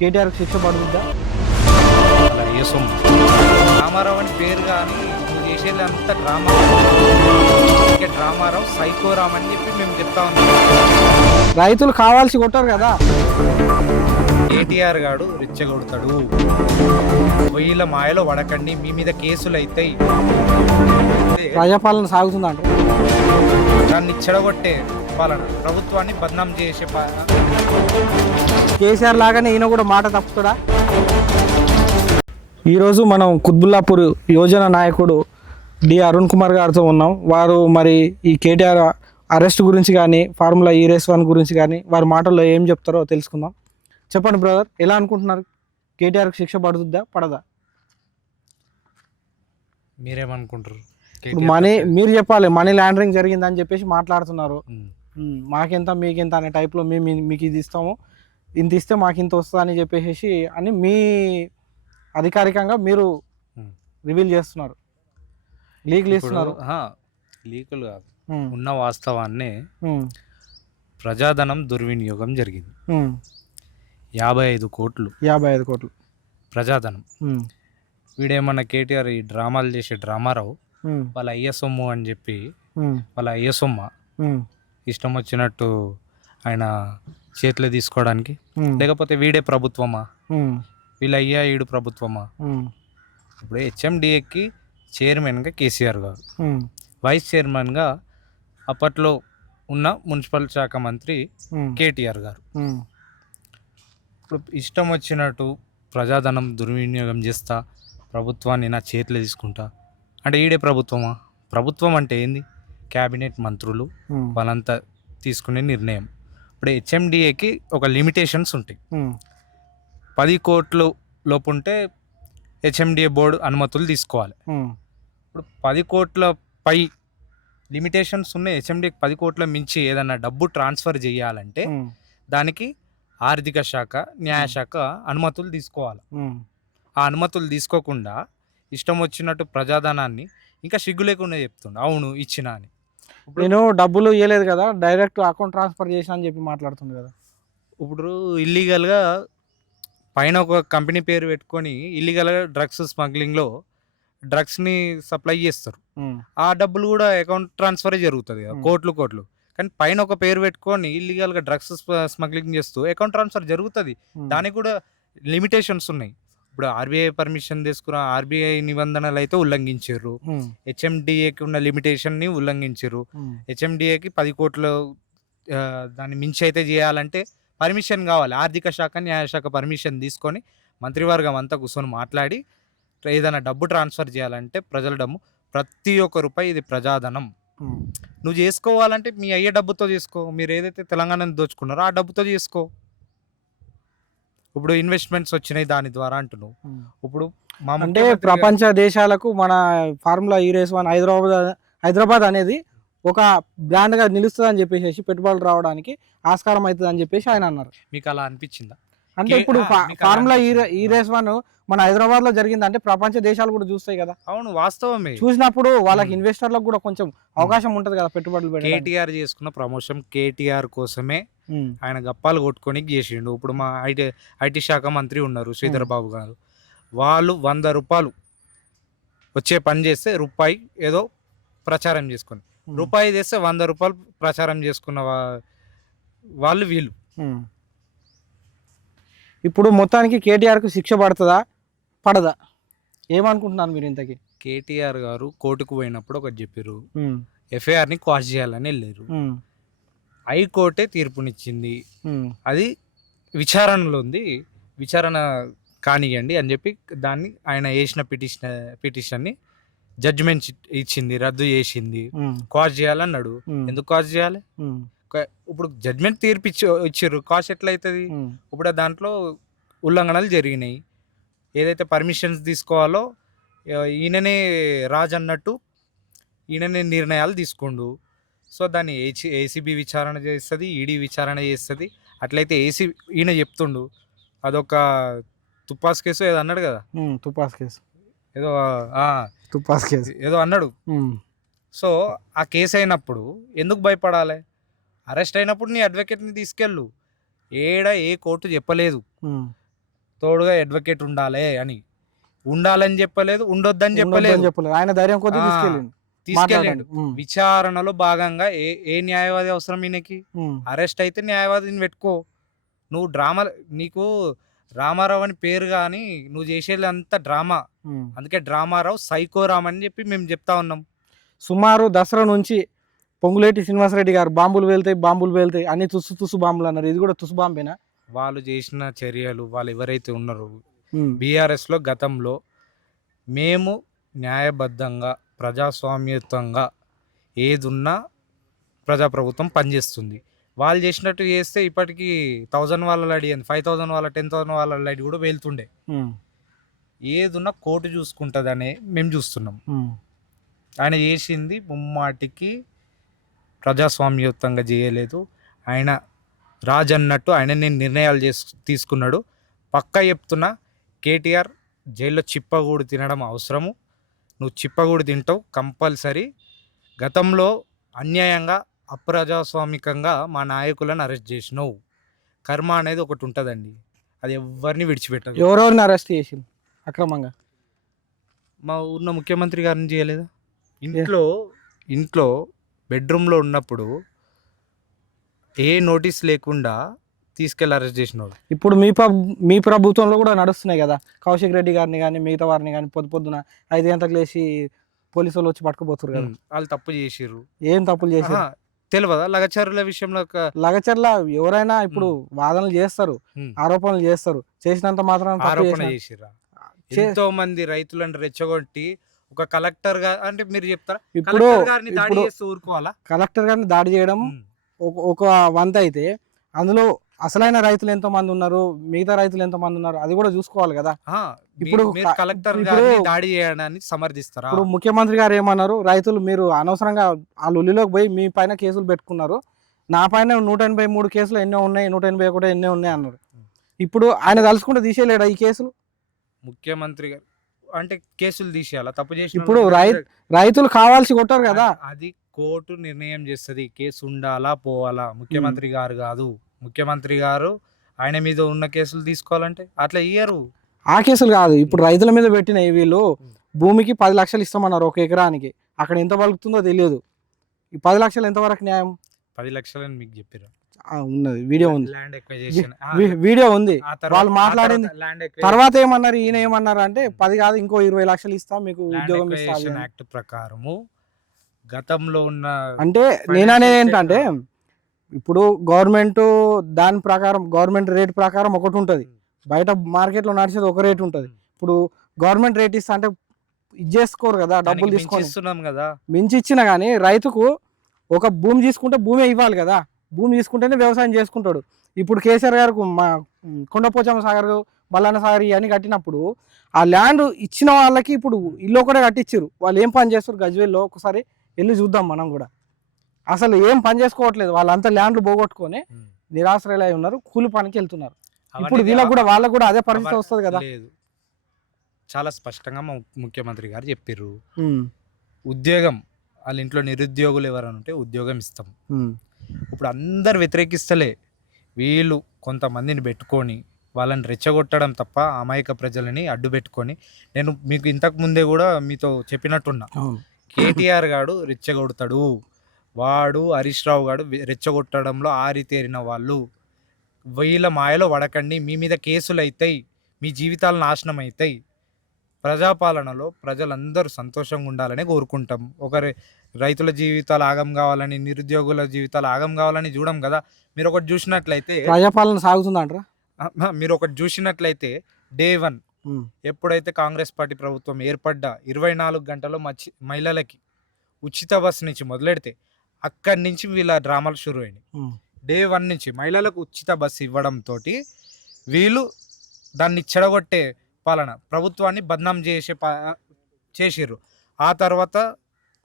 కేటీఆర్ శిక్ష పడుతుందా? రామారావు అని పేరు కానీ నువ్వు చేసేది అంతా డ్రామా. అందుకే డ్రామారావు సైకోరామ్ అని చెప్పి మేము చెప్తా ఉన్నాం. రైతులు కావాల్సి కొట్టారు కదా. కేటీఆర్ గాడు రెచ్చగొడతాడు. పొయ్యిల మాయలో పడకండి మీ మీద కేసులు అవుతాయి ప్రజాపాలన సాగుతుందంట. దాన్ని చెడగొట్టే పాలన ప్రభుత్వాన్ని బద్నాం చేసే పా- కేసీఆర్ లాగానే ఈయన కూడా మాట తప్పుతాడా? ఈరోజు మనం కుత్బుల్లాపూర్ యోజన నాయకుడు డి అరుణ్ కుమార్ గారితో ఉన్నాం. వారు మరి ఈ కేటీఆర్ అరెస్ట్ గురించి కానీ ఫార్ములా ఈ రేస్ వన్ గురించి కానీ వారి మాటల్లో ఏం చెప్తారో తెలుసుకుందాం. చెప్పండి బ్రదర్ ఎలా అనుకుంటున్నారు? కేటీఆర్కి శిక్ష పడుతుందా పడదా? మీరేమనుకుంటారు ఇప్పుడు మనీ మీరు చెప్పాలి మనీ లాండరింగ్ జరిగిందని చెప్పేసి మాట్లాడుతున్నారు. మాకెంత మీకెంత అనే టైప్లో మేము మీకు ఇది ఇస్తాము. ఇంత ఇస్తే మాకు ఇంత వస్తుంది అని చెప్పేసి అని మీ అధికారికంగా మీరు ఉమ్. రివీల్ చేస్తున్నారు. లీగల్ ఇస్తున్నారు లీకులు కాదు. ఉమ్, ఉన్న వాస్తవాన్ని ఉమ్, ప్రజాధనం దుర్వినియోగం జరిగింది. యాభై ఐదు కోట్లు. యాభై ఐదు కోట్లు. ప్రజాధనం. వీడేమన్నా కేటీఆర్ ఈ డ్రామాలు చేసే డ్రామారావు వాళ్ళ అయ్య సొమ్ము అని చెప్పి వాళ్ళ అయ్య సొమ్మ ఇష్టం వచ్చినట్టు ఆయన చేతిలో తీసుకోవడానికి. లేకపోతే వీడే ప్రభుత్వమా? వీళ్ళ అయ్యా ఈడు ప్రభుత్వమా? ఇప్పుడు హెచ్ఎండిఏకి చైర్మన్గా కేసీఆర్ గారు. వైస్ చైర్మన్గా అప్పట్లో ఉన్న మున్సిపల్ శాఖ మంత్రి కేటీఆర్ గారు. ఇప్పుడు ఇష్టం వచ్చినట్టు ప్రజాధనం దుర్వినియోగం చేస్తా ప్రభుత్వాన్ని నా చేతిలో తీసుకుంటా. అంటే ఈడే ప్రభుత్వమా? ప్రభుత్వం అంటే ఏంది? క్యాబినెట్ మంత్రులు వాళ్ళంతా తీసుకునే నిర్ణయం. ఇప్పుడు హెచ్ఎండిఏకి ఒక లిమిటేషన్స్ ఉంటాయి. పది కోట్లు లోపు ఉంటే హెచ్ఎండిఏ బోర్డు అనుమతులు తీసుకోవాలి. ఇప్పుడు పది కోట్ల పై లిమిటేషన్స్ ఉన్నాయి హెచ్ఎండిఏకి పది కోట్ల మించి ఏదైనా డబ్బు ట్రాన్స్ఫర్ చేయాలంటే దానికి ఆర్థిక శాఖ న్యాయశాఖ అనుమతులు తీసుకోవాలి. ఆ అనుమతులు తీసుకోకుండా ఇష్టం వచ్చినట్టు ప్రజాధనాన్ని ఇంకా సిగ్గు లేకుండా చెప్తుండ. అవును ఇచ్చిన అని. నేను డబ్బులు ఇవ్వలేదు కదా డైరెక్ట్ అకౌంట్ ట్రాన్స్ఫర్ చేసిన అని చెప్పి మాట్లాడుతుంది కదా. ఇప్పుడు ఇల్లీగల్గా పైన ఒక కంపెనీ పేరు పెట్టుకొని ఇల్లీగల్గా డ్రగ్స్ స్మగ్లింగ్లో డ్రగ్స్ని సప్లై చేస్తారు. ఆ డబ్బులు కూడా అకౌంట్ ట్రాన్స్ఫరే జరుగుతుంది కదా. కోట్లు కోట్లు. కానీ పైన ఒక పేరు పెట్టుకొని ఇల్లీగల్గా డ్రగ్స్ స్మగ్లింగ్ చేస్తూ అకౌంట్ ట్రాన్స్ఫర్ జరుగుతుంది. దానికి కూడా లిమిటేషన్స్ ఉన్నాయి. ఇప్పుడు ఆర్బీఐ పర్మిషన్ తీసుకున్న ఆర్బీఐ నిబంధనలు అయితే ఉల్లంఘించారు హెచ్ఎండిఏకి ఉన్న లిమిటేషన్ని ఉల్లంఘించారు ఉమ్, హెచ్ఎండిఏకి పది కోట్లు దాన్ని మించి అయితే చేయాలంటే పర్మిషన్ కావాలి. ఆర్థిక శాఖ న్యాయశాఖ పర్మిషన్ తీసుకొని మంత్రివర్గం అంతా కూర్చొని మాట్లాడి ఏదైనా డబ్బు ట్రాన్స్ఫర్ చేయాలంటే ప్రజల డబ్బు ప్రతి ఒక్క రూపాయి ఇది ప్రజాధనం. నువ్వు చేసుకోవాలంటే మీ అయ్యే డబ్బుతో చేసుకో. మీరు ఏదైతే తెలంగాణని దోచుకున్నారో ఆ డబ్బుతో చేసుకో. ఇప్పుడు ఇన్వెస్ట్మెంట్స్ వచ్చినాయి దాని ద్వారా అంటున్నావు. ఇప్పుడు అంటే ప్రపంచ దేశాలకు మన ఫార్ములా ఈ రేస్ వన్ హైదరాబాద్ హైదరాబాద్ అనేది ఒక బ్రాండ్గా నిలుస్తుంది అని చెప్పేసి పెట్టుబడులు రావడానికి ఆస్కారం అవుతుంది అని చెప్పేసి ఆయన అన్నారు. మీకు అలా అనిపించిందా? అంటే ఇప్పుడు ఫార్ములా ఈ రేస్ వన్ మన హైదరాబాద్లో జరిగిందంటే ప్రపంచ దేశాలు కూడా చూస్తాయి కదా. అవును వాస్తవమే. చూసినప్పుడు వాళ్ళకి. ఇన్వెస్టర్లకు కూడా కొంచెం అవకాశం ఉంటది కదా పెట్టుబడులు కేటీఆర్ చేసుకున్న ప్రమోషన్ కేటీఆర్ కోసమే ఆయన గప్పాలు కొట్టుకొని చేసిండు. ఇప్పుడు మా ఐటీ ఐటీ శాఖ మంత్రి ఉన్నారు శ్రీధర్ బాబు గారు. వాళ్ళు వంద రూపాయలు వచ్చే పని చేస్తే రూపాయి ఏదో ప్రచారం చేసుకొని. రూపాయి చేస్తే వంద రూపాయలు ప్రచారం చేసుకున్న వాళ్ళు వీళ్ళు. ఇప్పుడు మొత్తానికి కేటీఆర్కు శిక్ష పడుతుందా? పడదా? ఏమనుకుంటున్నారు మీరు ఇంతకి? కేటీఆర్ గారు కోర్టుకు పోయినప్పుడు ఒకటి చెప్పారు ఎఫ్ఐఆర్ని క్వాష్ చేయాలని వెళ్ళారు హైకోర్టే తీర్పునిచ్చింది. అది విచారణలో ఉంది విచారణ కానియండి అని చెప్పి దాన్ని ఆయన వేసిన పిటిషన్ పిటిషన్ని జడ్జిమెంట్ ఇచ్చింది రద్దు చేసింది. కాజ్ చేయాలన్నాడు. ఎందుకు కాజ్ చేయాలి? ఇప్పుడు జడ్జిమెంట్ తీర్పు ఇచ్చి ఇచ్చారు కాస్ట్ ఎట్లయితుంది? ఇప్పుడు దాంట్లో ఉల్లంఘనలు జరిగినాయి. ఏదైతే పర్మిషన్స్ తీసుకోవాలో ఈయననే రాజు అన్నట్టు ఈయననే నిర్ణయాలు తీసుకుండు. సో దాన్ని ఏసీ ఏసీబీ విచారణ చేస్తుంది ఈడీ విచారణ చేస్తుంది. అట్లయితే ఏసీ ఈయన చెప్తుండు అదొక తుపాస్ కేసు ఏదో అన్నాడు కదా? తుపాస్ కేసు. ఏదో తుపాస్ కేసు. ఏదో అన్నాడు. సో ఆ కేసు అయినప్పుడు ఎందుకు భయపడాలి? అరెస్ట్ అయినప్పుడు నీ అడ్వకేట్ని తీసుకెళ్ళు. ఏడ ఏ కోర్టు చెప్పలేదు. తోడుగా అడ్వకేట్ ఉండాలి అని. ఉండాలని చెప్పలేదు ఉండొద్దని చెప్పలేదు. చెప్పలేదు. ఆయన ధైర్యం కొద్దీ ఆ, తీసుకెళ్ళిండు. విచారణలో భాగంగా ఏ ఏ న్యాయవాది అవసరం ఈయనకి? అరెస్ట్ అయితే న్యాయవాదిని పెట్టుకో. నువ్వు డ్రామా నీకు రామారావు అని పేరు కానీ నువ్వు చేసేది అంతా డ్రామా. అందుకే డ్రామారావు సైకోరామ్ అని చెప్పి మేము చెప్తా ఉన్నాం. సుమారు దసరా నుంచి పొంగులేటి శ్రీనివాసరెడ్డి గారు బాంబులు వెళ్తాయి బాంబులు వెళ్తాయి అన్ని తుసు తుసు బాంబులు అన్నారు. ఇది కూడా తుసు బాంబేనా? వాళ్ళు చేసిన చర్యలు వాళ్ళు ఎవరైతే ఉన్నారో బీఆర్ఎస్లో గతంలో మేము న్యాయబద్ధంగా ప్రజాస్వామ్యయుతంగా ఏదున్నా ప్రజాప్రభుత్వం పనిచేస్తుంది. వాళ్ళు చేసినట్టు చేస్తే ఇప్పటికీ థౌజండ్ వాళ్ళ లడి ఫైవ్ థౌజండ్ వాళ్ళ టెన్ థౌసండ్ వాళ్ళ లడి కూడా వెళ్తుండే ఏదున్నా కోర్టు చూసుకుంటుందనే మేము చూస్తున్నాం. ఆయన చేసింది ముమ్మాటికి ప్రజాస్వామ్యయుతంగా చేయలేదు. ఆయన రాజన్నట్టు ఆయన నేను నిర్ణయాలు చేసు తీసుకున్నాడు. పక్కా చెప్తున్నా కేటీఆర్ జైల్లో చిప్పగూడు తినడం అవసరము. నువ్వు చిప్పగూడు తింటావు కంపల్సరీ. గతంలో అన్యాయంగా అప్రజాస్వామికంగా మా నాయకులను అరెస్ట్ చేసినావు. కర్మ అనేది ఒకటి ఉంటుందండి. అది ఎవరిని విడిచిపెట్టదు. ఎవరెవరిని అరెస్ట్ చేసి అక్రమంగా? మా ఉన్న ముఖ్యమంత్రి గారిని చేయలేదా? ఇంట్లో ఇంట్లో బెడ్రూమ్లో ఉన్నప్పుడు ఏ నోటీస్ లేకుండా తీసుకెళ్ళి అరెస్ట్ చేసినాడు. ఇప్పుడు మీ మీ ప్రభుత్వంలో కూడా నడుస్తున్నాయి కదా. కౌశిక్ రెడ్డి గారిని కానీ మిగతా వారిని కానీ పొద్దు పొద్దున ఐదు గంటలకు లేచి పోలీసు వాళ్ళు వచ్చి పట్టుకుపోతారు కదా. వాళ్ళు తప్పు చేసిర్రు. ఏం తప్పులు ఆహా, తెలియదా లగచారుల విషయంలో లగచర్ల ఎవరైనా ఇప్పుడు వాదనలు చేస్తారు ఆరోపణలు చేస్తారు. చేసినంత మాత్రం ఆరోపణ చేసిర్రా? ఎంతో మంది రైతులను రెచ్చగొట్టి ఒక కలెక్టర్గా అంటే మీరు చెప్తారా? ఇప్పుడు కలెక్టర్ గారిని దాడి ఊరుకోవాలా? కలెక్టర్ గారిని దాడి చేయడం ఒక వంత అయితే అందులో అసలైన రైతులు ఎంతో మంది ఉన్నారు మిగతా రైతులు ఎంతో మంది ఉన్నారు అది కూడా చూసుకోవాలి కదా. ఇప్పుడు కలెక్టర్ దాడి చేయడాన్ని సమర్థిస్తారా? ఇప్పుడు ముఖ్యమంత్రి గారు ఏమన్నారు రైతులు మీరు అనవసరంగా ఆ లొల్లిలోకి పోయి మీ పైన కేసులు పెట్టుకున్నారు నా పైన నూట ఎనభై మూడు కేసులు ఎన్నో ఉన్నాయి నూట ఎనభై ఒకటి ఎన్నో ఉన్నాయి అన్నారు. ఇప్పుడు ఆయన తలుచుకుంటే తీసేయలేడా ఈ కేసులు? ముఖ్యమంత్రి గారు అంటే కేసులు తీసేయాలా? తప్పు చేసిన ఇప్పుడు రైతులు కావాల్సి కొట్టారు కదా. అది- అది కోర్టు నిర్ణయం చేస్తుంది కేసు ఉండాలా పోవాలా? ముఖ్యమంత్రి గారు కాదు. ముఖ్యమంత్రి గారు ఆయన మీద ఉన్న కేసులు తీసుకోవాలంటే అట్లా ఇయ్యరు. ఆ కేసులు కాదు ఇప్పుడు రైతుల మీద పెట్టిన వీళ్ళు భూమికి పది లక్షలు ఇస్తామన్నారు ఒక ఎకరానికి. అక్కడ ఎంత పలుకుతుందో తెలియదు. ఈ పది లక్షలు ఎంతవరకు న్యాయం? పది లక్షలని మీకు చెప్పారు ఉన్నది వీడియో ఉంది. వీడియో ఉంది. వాళ్ళు మాట్లాడింది. తర్వాత ఏమన్నారు ఈయన ఏమన్నారు అంటే పది కాదు ఇంకో ఇరవై లక్షలు ఇస్తా మీకు ఉద్యోగం ఇస్తా అని. యాక్ట్ ప్రకారము గతంలో ఉన్న అంటే నేను అనేది ఏంటంటే ఇప్పుడు గవర్నమెంట్ దాని ప్రకారం గవర్నమెంట్ రేట్ ప్రకారం ఒకటి ఉంటుంది. బయట మార్కెట్లో నడిచేది ఒక రేట్ ఉంటుంది. ఇప్పుడు గవర్నమెంట్ రేట్ ఇస్తా అంటే ఇది చేసుకోరు కదా డబ్బులు తీసుకొని. కదా. మించి ఇచ్చినా కానీ రైతుకు ఒక భూమి తీసుకుంటే భూమి ఇవ్వాలి కదా. భూమి తీసుకుంటేనే వ్యవసాయం చేసుకుంటాడు. ఇప్పుడు కేసీఆర్ గారు మా కొండపోచమ్మ సాగర్ బల్లాన సాగర్ ఇవన్నీ కట్టినప్పుడు ఆ ల్యాండ్ ఇచ్చిన వాళ్ళకి ఇప్పుడు ఇల్లు ఒకటే కట్టించారు వాళ్ళు ఏం పని చేస్తారు? గజ్వేల్లో ఒకసారి వెళ్ళి చూద్దాం మనం కూడా. అసలు ఏం పని చేసుకోవట్లేదు. వాళ్ళంతా ల్యాండ్లు పోగొట్టుకొని. నిరాశ్రయులై ఉన్నారు. కూలి పనికి వెళ్తున్నారు. ఇప్పుడు వీళ్ళకి కూడా వాళ్ళకు కూడా అదే పరిస్థితి వస్తుంది కదా. లేదు. చాలా స్పష్టంగా మా ముఖ్యమంత్రి గారు చెప్పారు ఉద్యోగం వాళ్ళ ఇంట్లో నిరుద్యోగులు ఎవరైనా ఉంటే ఉద్యోగం ఇస్తాం. ఇప్పుడు అందరు వ్యతిరేకిస్తలే. వీళ్ళు కొంతమందిని పెట్టుకొని వాళ్ళని రెచ్చగొట్టడం తప్ప అమాయక ప్రజలని అడ్డు పెట్టుకొని నేను మీకు ఇంతకు ముందే కూడా మీతో చెప్పినట్టున్నా. కేటీఆర్ గాడు రెచ్చగొడతాడు. వాడు హరీష్ రావు వె- రెచ్చగొట్టడంలో ఆరితేరిన వాళ్ళు. వీళ్ళ మాయలో పడకండి మీ మీద కేసులు అవుతాయి మీ జీవితాలు నాశనం అవుతాయి ప్రజాపాలనలో ప్రజలందరూ సంతోషంగా ఉండాలని కోరుకుంటాం. ఒకరి రైతుల జీవితాలు ఆగం కావాలని నిరుద్యోగుల జీవితాలు ఆగం కావాలని చూడం కదా. మీరు ఒకటి చూసినట్లయితే ప్రజాపాలన సాగుతుందంటారా? మీరు ఒకటి చూసినట్లయితే డే వన్ ఎప్పుడైతే కాంగ్రెస్ పార్టీ ప్రభుత్వం ఏర్పడ్డ ఇరవై నాలుగు గంటల్లో మహిళలకి ఉచిత బస్సు నుంచి మొదలెడితే అక్కడి నుంచి వీళ్ళ డ్రామాలు షురు అయినాయి. డే వన్ నుంచి మహిళలకు ఉచిత బస్సు ఇవ్వడంతో వీళ్ళు దాన్ని చెడగొట్టే పాలన ప్రభుత్వాన్ని బద్నాం చేసే చేసిర్రు. ఆ తర్వాత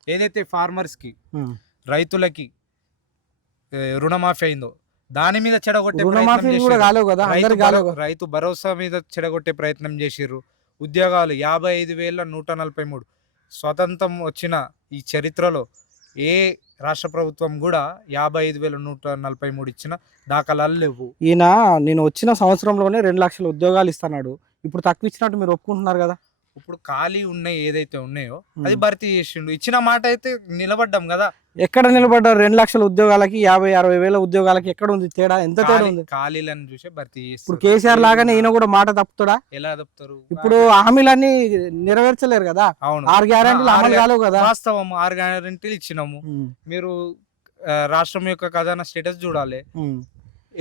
ఏదైతే ఫార్మర్స్కి. రైతులకి రుణమాఫీ అయిందో దాని మీద చెడగొట్టే. రైతు భరోసా మీద చెడగొట్టే ప్రయత్నం చేసిర్రు. ఉద్యోగాలు యాభై ఐదు వేల నూట నలభై మూడు. స్వతంత్రం వచ్చిన ఈ చరిత్రలో ఏ రాష్ట్ర ప్రభుత్వం కూడా యాభై ఐదు వేల నూట నలభై మూడు ఇచ్చిన దాఖలాలు లేవు. ఈయన నేను వచ్చిన సంవత్సరంలోనే రెండు లక్షల ఉద్యోగాలు ఇస్తున్నాడు. ఇప్పుడు తక్కువ ఇచ్చినట్టు మీరు ఒప్పుకుంటున్నారు కదా? ఇప్పుడు ఖాళీ ఉన్నాయి ఏదైతే ఉన్నాయో అది. భర్తీ చేసిండు. ఇచ్చిన మాట అయితే నిలబడ్డాం కదా. ఎక్కడ నిలబడ్డారు? రెండు లక్షల ఉద్యోగాలకి యాభై అరవై వేల ఉద్యోగాలకి ఎక్కడ ఉంది తేడా? ఎంత తేడా ఉంది? ఖాళీలను చూసే భర్తీ ఇప్పుడు కేసీఆర్ లాగానే ఈయన కూడా మాట తప్పుతాడా? ఎలా తప్పుతారు? ఇప్పుడు హామీలన్నీ నెరవేర్చలేరు కదా? అవును. ఆరు గ్యారెంటీలు అమలు కాలేవు కదా? వాస్తవం ఆరు గ్యారెంటీలు ఇచ్చినాము. మీరు రాష్ట్రం యొక్క ఖజానా స్టేటస్ చూడాలి.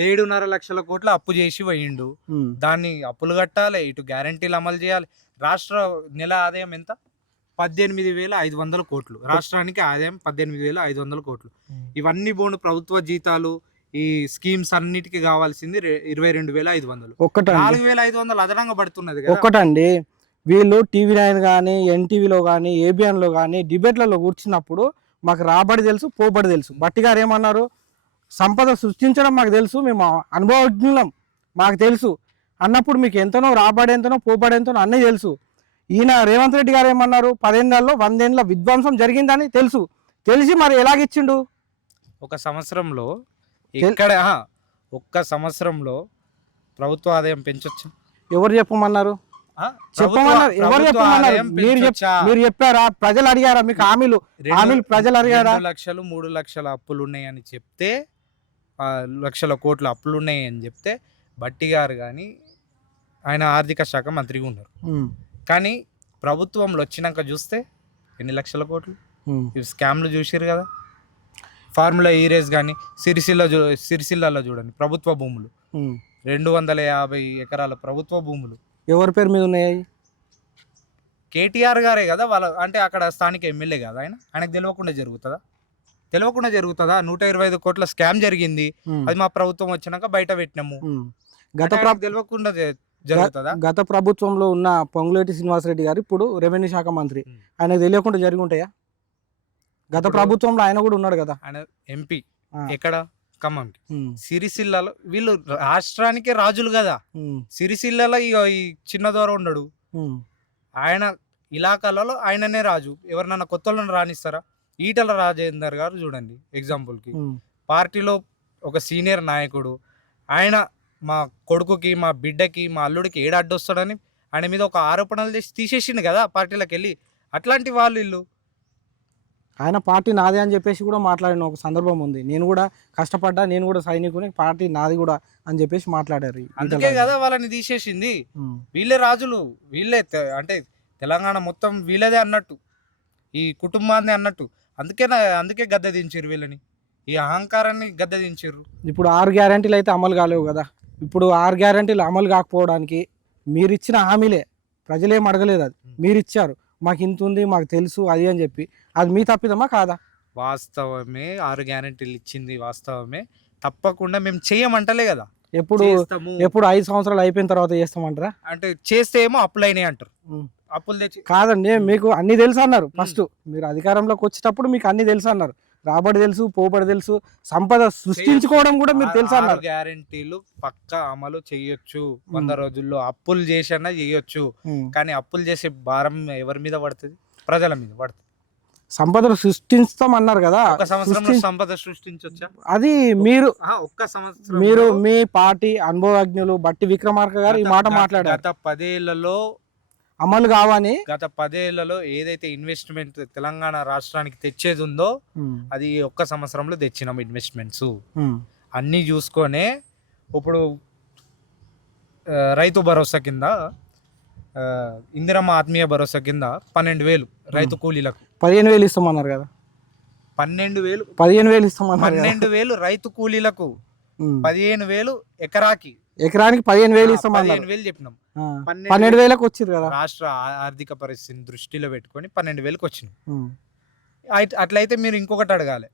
ఏడున్నర లక్షల కోట్ల అప్పు చేసి పోయిండు. దాన్ని అప్పులు కట్టాలి ఇటు గ్యారంటీలు అమలు చేయాలి. రాష్ట్ర నెల ఆదాయం ఎంత? పద్దెనిమిది వేల ఐదు వందల కోట్లు. రాష్ట్రానికి ఆదాయం పద్దెనిమిది వేల ఐదు వందల కోట్లు. ఇవన్నీ పోను ప్రభుత్వ జీతాలు ఈ స్కీమ్స్ అన్నిటికీ కావాల్సింది ఇరవై రెండు వేల ఐదు వందలు. ఒక్కటండి. నాలుగు వేల ఐదు వందలు అదనంగా పడుతున్నది కదా. ఒక్కటండి. వీళ్ళు టీవీ నైన్ కానీ ఎన్టీవీలో కానీ ఏబిఎన్లో కానీ డిబేట్లలో కూర్చున్నప్పుడు మాకు రాబడి తెలుసు పోబడి తెలుసు. బట్టి గారు ఏమన్నారు? సంపద సృష్టించడం మాకు తెలుసు మేము అనుభవజ్ఞులం మాకు తెలుసు. అన్నప్పుడు మీకు ఎంతనో రాబడి ఎంతనో పోబడి ఎంతనో అన్నీ తెలుసు. ఈయన రేవంత్ రెడ్డి గారు ఏమన్నారు? పదేళ్ళలో వందేళ్ళ విధ్వంసం జరిగిందని తెలుసు. తెలిసి మరి ఎలాగిచ్చిండు? ఒక సంవత్సరంలో ఎక్కడ ఆహా, ఒక్క సంవత్సరంలో ప్రభుత్వ ఆదాయం పెంచొచ్చు. ఎవరు చెప్పమన్నారు? చెప్పమన్నారు. ఎవరు చెప్పమన్నారు? మీరు మీరు చెప్పారా? ప్రజలు అడిగారా? మీకు హామీలు హామీలు ప్రజలు అడిగారా? లక్షలు మూడు లక్షల అప్పులు ఉన్నాయని చెప్తే లక్షల కోట్ల అప్పులు ఉన్నాయని చెప్తే బట్టి గారు కానీ ఆయన ఆర్థిక శాఖ మంత్రిగా ఉన్నారు. కానీ ప్రభుత్వంలో వచ్చినాక చూస్తే ఎన్ని లక్షల కోట్లు? ఇవి స్కామ్లు చూసిరు కదా. ఫార్ములా ఈరేస్ కానీ సిరిసిల్ల సిరిసిల్లలో చూడండి ప్రభుత్వ భూములు. రెండు వందల యాభై ఎకరాల ప్రభుత్వ భూములు. ఎవరి పేరు మీద ఉన్నాయి కేటీఆర్ గారే కదా వాళ్ళ అంటే అక్కడ స్థానిక ఎమ్మెల్యే కదా ఆయన? ఆయనకు తెలియకుండా జరుగుతుందా? తెలియకుండా జరుగుతుందా? నూట ఇరవై ఐదు కోట్ల స్కామ్ జరిగింది. అది మా ప్రభుత్వం వచ్చినాక బయట పెట్టినాము. గత తెలియకుండా జరుగుతుందా? గత ప్రభుత్వంలో ఉన్న పొంగులేటి శ్రీనివాసరెడ్డి గారు ఇప్పుడు రెవెన్యూ శాఖ మంత్రి. ఉమ్. ఆయనకు తెలియకుండా జరిగి ఉంటాయా? గత ప్రభుత్వంలో ఆయన కూడా ఉన్నాడు కదా. ఆయన ఎంపీ. ఎక్కడ? ఖమ్మంకి ఉమ్, సిరిసిల్లలో వీళ్ళు రాష్ట్రానికే రాజులు కదా. సిరిసిల్లలో ఇగో ఈ చిన్న దూరం ఉండడు. ఆయన ఇలాకాలలో ఆయననే రాజు. ఎవరినన్నా కొత్త రానిస్తారా? ఈటల రాజేందర్ గారు చూడండి ఎగ్జాంపుల్కి పార్టీలో ఒక సీనియర్ నాయకుడు. ఆయన మా కొడుకుకి మా బిడ్డకి మా అల్లుడికి ఏడు అడ్డొస్తాడని ఆయన మీద ఒక ఆరోపణలు చేసి తీసేసిండు కదా పార్టీలకు వెళ్ళి. అట్లాంటి వాళ్ళు వీళ్ళు ఆయన పార్టీ నాదే అని చెప్పేసి కూడా మాట్లాడిన ఒక సందర్భం ఉంది. నేను కూడా కష్టపడ్డా నేను కూడా సైనికుని పార్టీ నాది కూడా అని చెప్పేసి మాట్లాడారు అందుకే కదా వాళ్ళని తీసేసింది. వీళ్ళే రాజులు. వీళ్ళే అంటే తెలంగాణ మొత్తం వీళ్ళదే అన్నట్టు. ఈ కుటుంబాన్ని అన్నట్టు. అందుకే నా- అందుకే గద్దె దించారు వీళ్ళని. ఈ అహంకారాన్ని గద్దె దించారు ఇప్పుడు ఆరు గ్యారంటీలు అయితే అమలు కాలేవు కదా. ఇప్పుడు ఆరు గ్యారంటీలు అమలు కాకపోవడానికి మీరు ఇచ్చిన హామీలే. ప్రజలేం అడగలేదు అది. మీరు ఇచ్చారు మాకు ఇంత ఉంది మాకు తెలుసు అది అని చెప్పి. అది మీ తప్పిదమా కాదా? వాస్తవమే ఆరు గ్యారెంటీలు ఇచ్చింది వాస్తవమే. తప్పకుండా మేము చెయ్యమంటలే కదా. ఎప్పుడు ఎప్పుడు ఐదు సంవత్సరాలు అయిపోయిన తర్వాత చేస్తామంటారా? అంటే చేస్తే ఏమో అప్పులు అయినాయి అంటారు. అప్పులు తెచ్చి కాదండి మీకు అన్ని తెలుసు అన్నారు. ఫస్ట్ మీరు అధికారంలోకి వచ్చేటప్పుడు మీకు అన్ని తెలుసు అన్నారు. రాబడి తెలుసు పోబడి తెలుసు. సంపద సృష్టించుకోవడం కూడా మీరు తెలుసు అన్నారు? గ్యారెంటీలు పక్కా అమలు చేయొచ్చు. వంద రోజుల్లో అప్పులు చేసన్నా చేయొచ్చు. కానీ అప్పులు చేసే భారం ఎవరి మీద పడుతుంది? ప్రజల మీద పడుతుంది. సంపదను సృష్టిస్తాం అన్నారు కదా. సంపద సృష్టించొచ్చా? అది మీరు ఒక్క సంవత్సరం మీరు మీ పార్టీ అనుభవజ్ఞులు బట్టి విక్రమార్క గారు ఈ మాట మాట్లాడారు. గత పదేళ్ళలో అమలు కావని గత పదేళ్ళలో ఏదైతే ఇన్వెస్ట్మెంట్ తెలంగాణ రాష్ట్రానికి తెచ్చేది ఉందో అది ఒక్క సంవత్సరంలో తెచ్చినాం ఇన్వెస్ట్మెంట్స్ అన్నీ చూసుకొనే ఇప్పుడు రైతు భరోసా కింద ఇందిరమ్మ ఆత్మీయ భరోసా కింద పన్నెండు వేలు రైతు కూలీలకు. పదిహేను వేలు ఇస్తామన్నారు కదా. పన్నెండు వేలు పదిహేను వేలు ఇస్తామన్నారు పన్నెండు వేలు రైతు కూలీలకు. పదిహేను వేలు ఎకరాకి. ఎకరానికి పదిహేను వేలు పదిహేను వేలు చెప్పినాం. పన్నెండు వేలకు వచ్చింది కదా? రాష్ట్ర ఆర్థిక పరిస్థితిని దృష్టిలో పెట్టుకొని పన్నెండు వేలకు వచ్చినాం. ఉమ్, అయి- అట్లయితే మీరు ఇంకొకటి అడగాలి.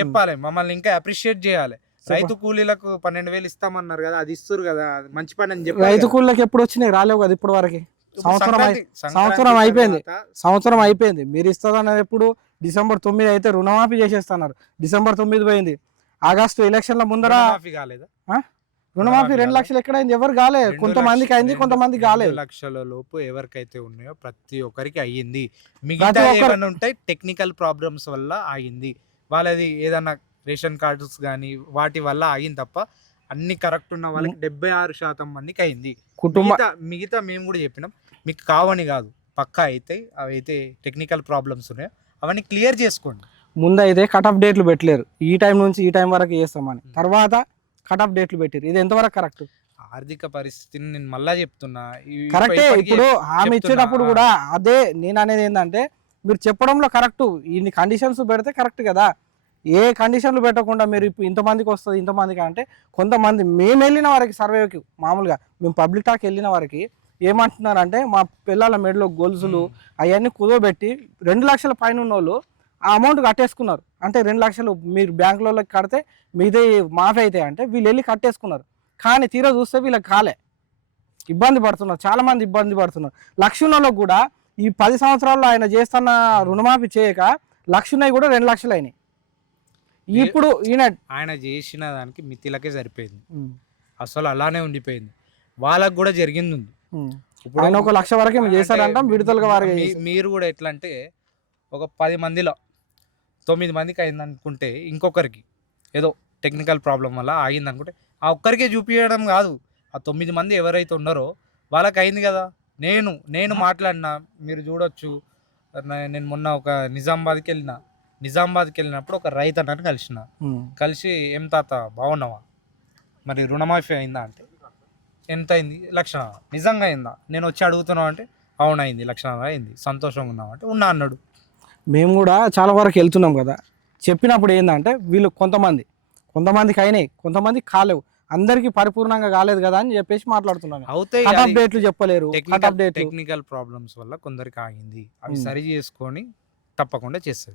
చెప్పాలి మమ్మల్ని ఇంకా అప్రిషియేట్ చేయాలి. రైతు కూలీలకు పన్నెండు వేలు ఇస్తామన్నారు కదా అది ఇస్తారు కదా మంచి పని అని చెప్పి రైతు కూలీలకు ఎప్పుడు వచ్చినాయి? రాలేవు కదా ఇప్పటి వరకు. సంవత్సరం సంవత్సరం అయిపోయింది. సంవత్సరం అయిపోయింది. మీరు ఇస్తుందన్నది ఎప్పుడు? డిసెంబర్ తొమ్మిది అయితే రుణమాఫీ చేసేస్తున్నారు. డిసెంబర్ తొమ్మిది పోయింది. ఆగస్టు ఎలక్షన్ల ముందర కాలేదా? రుణమాఫీ రెండు కాలే. లక్షలు ఎక్కడైంది? ఎవరు కాలే. కొంతమందికి అయింది రెండు కాలేదు లక్షల లోపు ఎవరికైతే ఉన్నాయో ప్రతి ఒక్కరికి అయ్యింది. మిగతా ఏమైనా ఉంటాయి టెక్నికల్ ప్రాబ్లమ్స్ వల్ల ఆగింది వాళ్ళది ఏదన్నా రేషన్ కార్డ్స్ కానీ వాటి వల్ల ఆగింది తప్ప అన్ని కరెక్ట్ ఉన్న వాళ్ళకి డెబ్బై ఆరు శాతం మందికి అయింది కుటుంబ మిగతా మేము కూడా చెప్పినాం. మీకు కావని కాదు. పక్కా అయితే అవి అయితే టెక్నికల్ ప్రాబ్లమ్స్ ఉన్నాయో అవన్నీ క్లియర్ చేసుకోండి. ముందైతే కట్ ఆఫ్ డేట్లు పెట్టలేరు. ఈ టైం నుంచి ఈ టైం వరకు చేస్తామని. తర్వాత కట్ ఆఫ్ డేట్లు పెట్టారు ఇది ఎంతవరకు కరెక్ట్? ఆర్థిక పరిస్థితిని నేను మళ్ళా చెప్తున్నా. కరెక్టే. ఇప్పుడు హామీ చెప్తున్నా. ఇచ్చేటప్పుడు కూడా అదే నేను అనేది ఏంటంటే మీరు చెప్పడంలో కరెక్ట్. ఇన్ని కండిషన్స్ పెడితే కరెక్ట్ కదా. ఏ కండిషన్లు పెట్టకుండా మీరు ఇప్పుడు ఇంతమందికి వస్తుంది ఇంతమందికి అంటే కొంతమంది మేము వెళ్ళిన వారికి సర్వేకి మామూలుగా మేము పబ్లిక్ టాక్ వెళ్ళిన వారికి ఏమంటున్నారంటే మా పిల్లల మెడలో గొలుసులు అవన్నీ కుదవబెట్టి రెండు లక్షల పైన ఉన్న వాళ్ళు ఆ అమౌంట్ కట్టేసుకున్నారు. అంటే రెండు లక్షలు మీరు బ్యాంకులలోకి కడితే మీదే మాఫీ అయితే అంటే వీళ్ళు వెళ్ళి కట్టేసుకున్నారు. కానీ తీరా చూస్తే వీళ్ళకి కాలే. ఇబ్బంది పడుతున్నారు. చాలా మంది ఇబ్బంది పడుతున్నారు. లక్షణంలో కూడా ఈ పది సంవత్సరాల్లో ఆయన చేస్తున్న రుణమాఫీ చేయక లక్షణయ్య కూడా రెండు లక్షలు అయినాయి. ఇప్పుడు ఈయన ఆయన చేసిన దానికి మితిలకే సరిపోయింది. అసలు అలానే ఉండిపోయింది. వాళ్ళకు కూడా జరిగింది ఉంది. ఇప్పుడు ఆయన ఒక లక్ష వరకే చేశారంట విడుదలగా వారికి మీరు కూడా ఎట్లా అంటే ఒక పది మందిలో తొమ్మిది మందికి అయింది అనుకుంటే ఇంకొకరికి ఏదో టెక్నికల్ ప్రాబ్లం వల్ల ఆగింది అనుకుంటే ఆ ఒక్కరికే చూపించడం కాదు. ఆ తొమ్మిది మంది ఎవరైతే ఉన్నారో వాళ్ళకి అయింది కదా. నేను నేను మాట్లాడినా మీరు చూడొచ్చు. నేను మొన్న ఒక నిజామాబాద్కి వెళ్ళిన నిజామాబాద్కి వెళ్ళినప్పుడు ఒక రైతు అన్నట్టు కలిసిన. కలిసి ఏం తాత బాగున్నావా? మరి రుణమాఫీ అయిందా? అంటే ఎంత అయింది? లక్ష నిజంగా అయిందా? నేను వచ్చి అడుగుతున్నావు అంటే అవునైంది లక్ష అయింది. సంతోషంగా ఉన్నావు? అంటే ఉన్నా అన్నాడు. మేము కూడా చాలా వరకు వెళ్తున్నాం కదా. చెప్పినప్పుడు ఏంటంటే వీళ్ళు కొంతమంది కొంతమందికి అయినాయి కొంతమందికి కాలేవు. అందరికీ పరిపూర్ణంగా కాలేదు కదా అని చెప్పేసి మాట్లాడుతున్నాను అవుతాయి కట్ ఆఫ్ డేట్లు చెప్పలేరు టెక్నికల్ ప్రాబ్లమ్స్ వల్ల కొందరికి ఆగింది. అవి. సరి చేసుకొని తప్పకుండా చేస్తుంది.